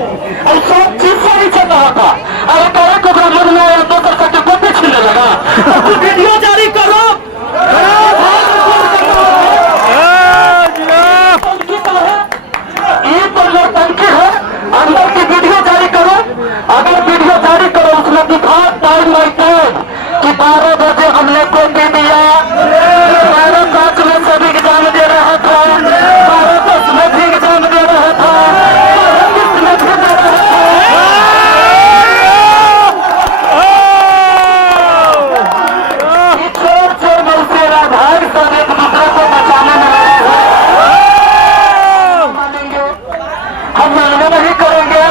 और सब चीज से ही चल रहा था। अरे करे को मन में आया तो सर्टिफिकेट छीनने लगा। तो वीडियो जारी करो, ये तो नौटंकी है। अंदर की वीडियो जारी करो, अगर वीडियो जारी करो उसमें दिखा टाइम बाई टाइम कि 12 बजे हमने को दे दिया, 12:05 में सभी एग्जाम दे रहा था, 12:10 में भी एग्जाम दे रहा था, 12:20 में भी दे रहा था। चोर चोर मौसेरा भाग सब एक दूसरे को बचाने में लगे हैं। मानेंगे हम, मानना नहीं करेंगे।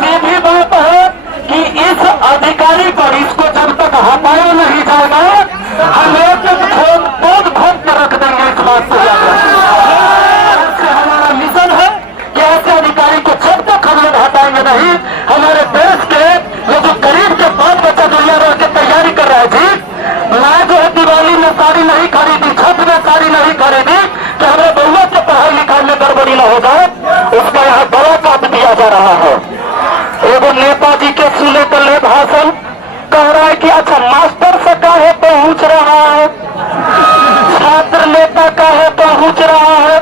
सीधी बात है कि इस अधिकारी पर इसको जब तक हटाया नहीं जाएगा हम एक बोध भोग कर रख देंगे। इस बात को याद रखिए। हमारा मिशन है कि ऐसे अधिकारी को जब तक हम लोग हटाएंगे नहीं, हमारे देश के ये जो गरीब के बाल बच्चा दुनिया भर के तैयारी कर रहा है जी, मैं जो है दिवाली में साड़ी नहीं खरीदी, छठ में साड़ी नहीं खरीदी कि हमारे बउआ के पढ़ाई लिखाई में गड़बड़ी न हो जाए, उसका यहाँ गला काट दिया जा रहा है। एगो नेताजी के सुने कर ले भाषण कह रहा है कि अच्छा मास्टर से काहे पहुंच रहा है, छात्र नेता काहे पहुंच रहा है,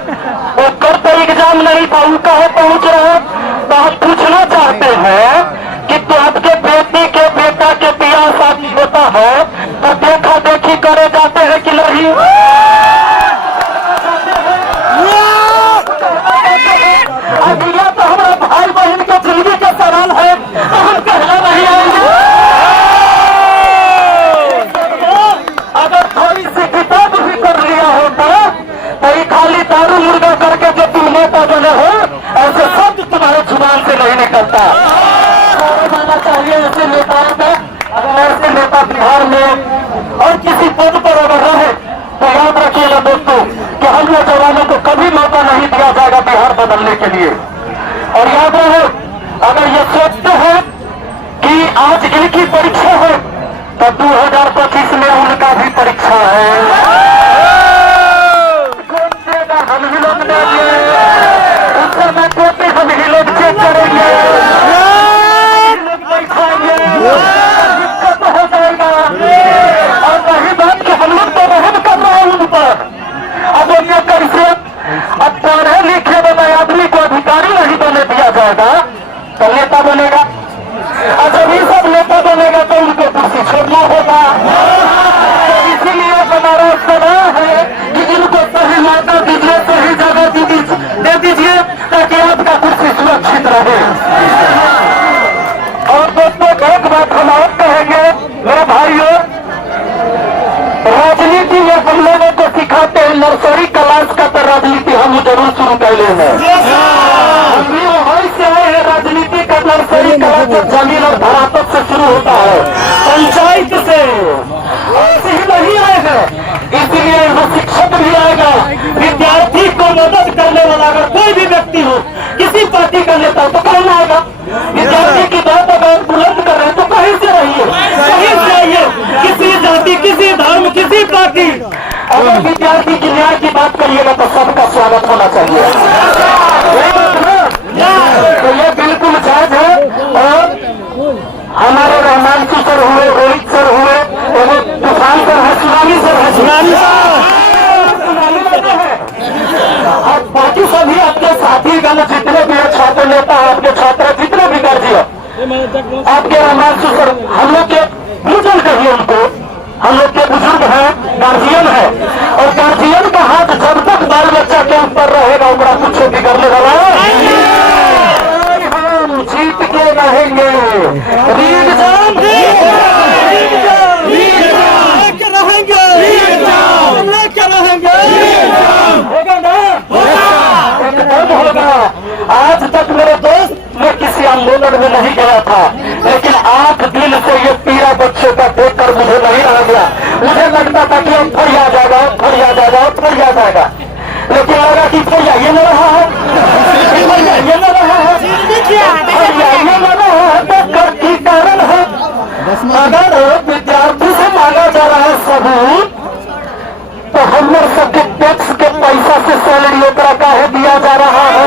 वो करते एग्जाम नहीं था वो काहे पहुंच रहा है। तो हम पूछना चाहते हैं कि तो आपके बेटी के बेटा के बियाह शादी होता है तो देखा देखी करे जाते हैं कि नहीं? अगला तो हमारा भाई बहन के जिंदगी का सवाल है तो हम कहना नहीं आएंगे। अगर थोड़ी सी किताब भी कर लिया होता तो ये खाली दारू मुर्गा करके जो तुम नेता बने हो ऐसे शब्द तुम्हारे जुबान से नहीं निकलता। मानना चाहिए ऐसे नेताओं को। अगर ऐसे नेता बिहार में और किसी पद पर अगर रहे तो याद रखिएगा दोस्तों कि हम लोग जवानों को कभी मौका नहीं दिया जाएगा बिहार बदलने के लिए। और याद रहे, अगर ये सोचते हैं कि आज इनकी परीक्षा है तो 2025 में उनका भी परीक्षा है। कौन देगा? हम ही लोग देंगे। उस समय कॉपी हम ही लोग चेक करेंगे, बैठाएंगे, दिक्कत हो जाएगा। और वही बात कि हम लोग तो रहम कर रहे हैं उन पर। अब ये कैसे अब पढ़े लिखे वाले आदमी को अधिकारी नहीं बने दिया जाएगा तो नेता बनेगा। और जब ये सब नेता बनेगा तो उनको कुर्सी छोड़ना होगा। तो इसीलिए हमारा सवाल है कि इनको सही मौका दीजिए, सही जगह दे दीजिए ताकि आपका कुर्सी सुरक्षित रहे। और दोस्तों एक बात हम और कहेंगे मेरे भाइयों, राजनीति में हम लोगों को सिखाते हैं नर्सरी क्लास का तो राजनीति हम जरूर शुरू कर लेंगे। हम भी वहीं से आए हैं। राजनीति का नर्सरी क्लास जमीन और धरातल से शुरू होता है, पंचायत से। ऐसे ही नहीं आए हैं, इसलिए वो शिक्षक भी आएगा, विद्यार्थी को मदद करने वाला अगर कोई भी व्यक्ति हो, किसी पार्टी का नेता तो कौन आएगा? विद्यार्थी की बात अगर बुलंद कर रहे हैं तो कहीं से रहिए, कहीं से आइए, किसी जाति, किसी धर्म, किसी पार्टी। अगर विद्यार्थी की न्याय की बात करिएगा तो सबका स्वागत होना चाहिए। तो ये बिल्कुल जायज है। और हमारे रहमान सर हुए, रोहित सर हुए, तूफान सर है, सुनामी सर है, सुनामी है। और बाकी सभी आपके साथी गण जितने भी है, छात्र नेता है, आपके छात्र जितने भी गार्जी है, आपके रहमान सर, हम लोग के बुजुर्ग है, उनको हम लोग के बुजुर्ग हैं, गार्जियन है। और गार्जियन का हाथ जब तक बाल बच्चा के ऊपर रहेगा उनका कुछ बिगड़ने वाला हम जीत के रहेंगे। होगा ना? एकदम होगा। आज तक मेरे दोस्त मैं किसी आंदोलन में नहीं गया था, लेकिन 8 दिन से ये पीड़ा बच्चों का देखकर मुझे नहीं रह गया। मुझे लगता था कि अब फिर आ जाएगा, फिर आ जाएगा, फिर आ जाएगा, लेकिन लगा कि फिर ये न रहा है, ये न रहा है, ये न रहा है। तो कारण है अगर विद्यार्थी से मांगा जा रहा है सबूत तो हम लोग सबके टैक्स के पैसा से सैलरी ओकरा काहे दिया जा रहा है?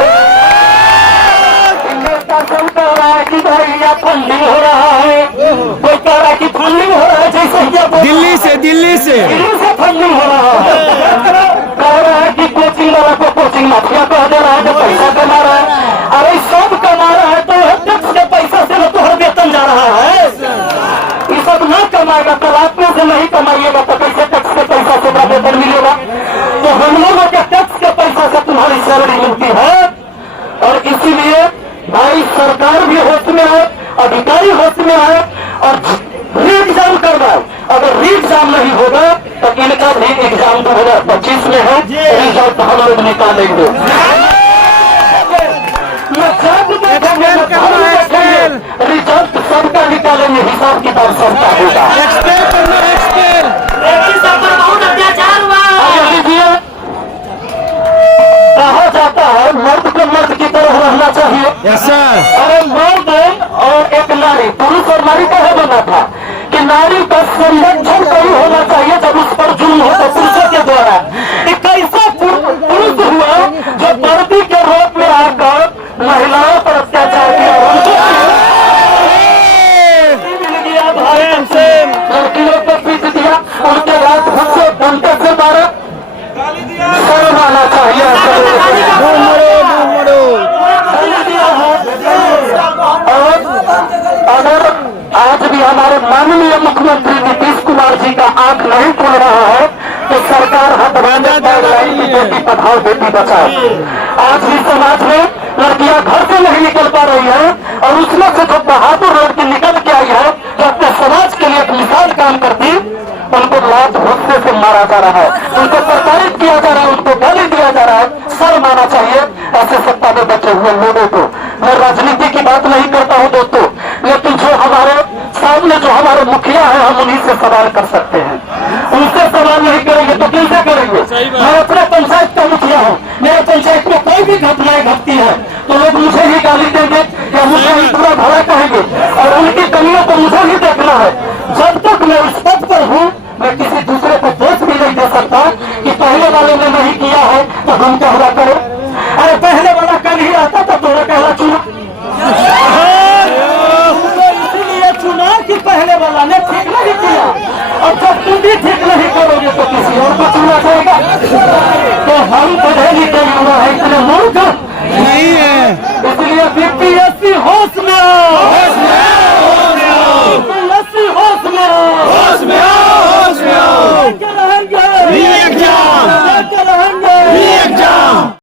दिल्ली से दिल्ली से फंडिंग हो रहा है। कह रहा है कि कोचिंग वाला को कोचिंग माफिया कह दे रहा है जो पैसा कमा रहा है। अरे सब कमा रहा है तो टैक्स के पैसा से तो हर वेतन जा रहा है। ये सब न कमाएगा तो आप में से नहीं कमाइएगा तो कैसे टैक्स के पैसा से वेतन मिलेगा। तो हम लोगों के टैक्स के पैसा से तुम्हारी सैलरी मिलती है। और इसीलिए भाई सरकार भी होश में है, अधिकारी होश में है और री एग्जाम करवाओ। अगर री एग्जाम नहीं होगा तो इनका भी एग्जाम 2025 में है, रिजल्ट हम लोग निकालेंगे। रिजल्ट सबका निकालेंगे, हिसाब किताब सबका होगा। बहुत अत्याचार हुआ। कहा जाता है मर्द को मर्द की तरह रहना चाहिए। Yes sir. अरे मर्द और एक नारी, पुरुष और नारी का है बना था कि नारी का संरक्षण कहीं होना चाहिए जब उस पर जुल्म हो तो पुरुषों के द्वारा। एक ऐसा पुरुष हुआ जो पर्दी के रूप में आकर महिलाओं पर अत्याचार किया, लड़कियों को पीट दिया, उनके रात भर से घंटे से मारा। शर्म आना चाहिए। और अगर आज भी हमारे माननीय मुख्यमंत्री नीतीश कुमार जी का आंख नहीं खुल रहा है तो सरकार बेटी पढ़ाओ बेटी बचाओ। आज भी समाज में लड़कियां घर से नहीं निकल पा रही है और उसमें से जो बहादुर लड़की निकल के आई है जो अपने समाज के लिए एक मिसाल काम करती, उनको लात घुसने से मारा जा रहा है, उनको प्रताड़ित किया जा रहा है, उनको गाली दिया जा रहा है। शर्म आना चाहिए ऐसे सत्ता में बचे हुए लोगों को। मैं राजनीति की बात नहीं करता हूं दोस्तों, लेकिन जो हमारे सामने जो हमारे मुखिया है हम उन्हीं से सवाल कर सकते हैं। उनसे सवाल नहीं करेंगे तो किससे करेंगे। मैं अपने पंचायत का मुखिया हूँ, मेरे पंचायत में कोई भी घटनाएं घटती है तो लोग मुझे ही गाली देंगे या मुझे ही पूरा भरा कहेंगे और उनकी कमियों को मुझे ही देखना है। जब तक मैं उस पद पर हूँ मैं किसी दूसरे को दोष भी नहीं दे सकता कि पहले वाले ने नहीं किया है तो हम कहला करो। अरे पहले वाला कल ही आता तो तोड़ा कहला चुना, इसीलिए चुना कि पहले वाला ने ठीक नहीं किया। अब जब तुम भी ठीक नहीं करोगे तो किसी और को चुना जाएगा। तो हम पढ़े लिखे युवा है, इतने मूर्ख नहीं है। इसलिए बीपीएस